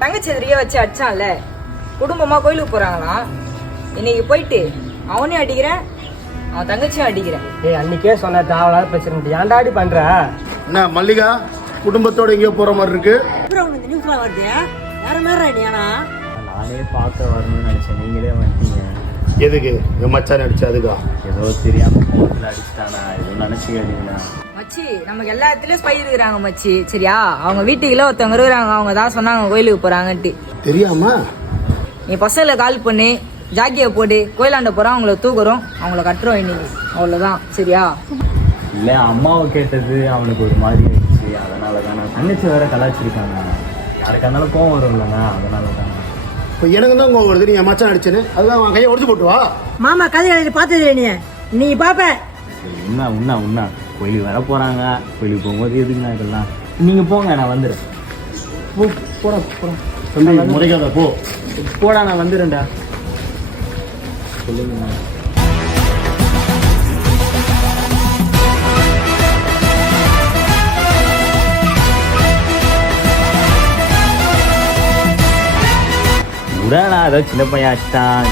தங்கச்சி எதிரியே வச்சு அடிச்சான்ல, குடும்பமா கோயிலுக்கு போறாங்களாம். இன்னைக்கு போயிட்டு அவனையும் அடிக்கிறேன், அவன் தங்கச்சியும் அடிக்கிறேன். ஏய் அன்னைக்கே சொன்ன தேவையில்லாத பிரச்சனை ஏன்டாடி பண்ற? என்ன மல்லிகா குடும்பத்தோட எங்கேயோ போற மாதிரி இருக்கு? நானே பார்க்க வரணும்னு நினைச்சேன், நீங்களே வந்துட்டீங்க. எதுக்கு என் மச்சான் அடிச்சு? அதுக்கா ஏதோ தெரியாம கோபத்தில் அடிச்சிட்டானா, ஏதோ நினைச்சுக்காதீங்களா? மச்சி நமக்கு எல்லா இடத்துலயும் ஸ்பை இருக்கிறாங்க மச்சி, சரியா? அவங்க வீட்டுக்குள்ள ஒருத்தவங்க இருக்கிறாங்க, அவங்க தான் சொன்னாங்க கோயிலுக்கு போறாங்கன்ட்டு. தெரியாம நீ பசங்களை கால் பண்ணி ஜாக்கியை போட்டு கோயிலாண்ட போறோம், அவங்கள தூக்குறோம், அவங்கள கட்டுறோம் இன்னைக்கு, அவ்வளவுதான், சரியா? இல்லை அம்மாவை கேட்டது அவனுக்கு ஒரு மாதிரி ஆயிடுச்சு, அதனால தான். நான் தங்கச்சி வேற கலாச்சிருக்காங்க, யாருக்கு இருந்தாலும் கோவம் வரும் இல்லைண்ணா, அதனால தான். இப்போ எனக்கு தான் கோவம் வருது, நீ என் மச்சான் அடிச்சேன்னு அதுதான் அவன் கையை உடச்சு போட்டு வா. மாமா கதை பார்த்தது நீ பாப்ப. உண்ணா உண்ணா உண்ணா கோயிலுக்கு வர போறாங்க, கோயிலுக்கு போகும்போது எதுக்குண்ணா இதெல்லாம்? நீங்க போங்க, நான் வந்துடுறேன். போடா போடா தம்பி முறைக்காத போ. போடா, நான் வந்துடுறேன்டா. சொல்லுங்கண்ணா. உடாண்ணா, ஏதோ சின்ன பையன் அடிச்சிட்டான்.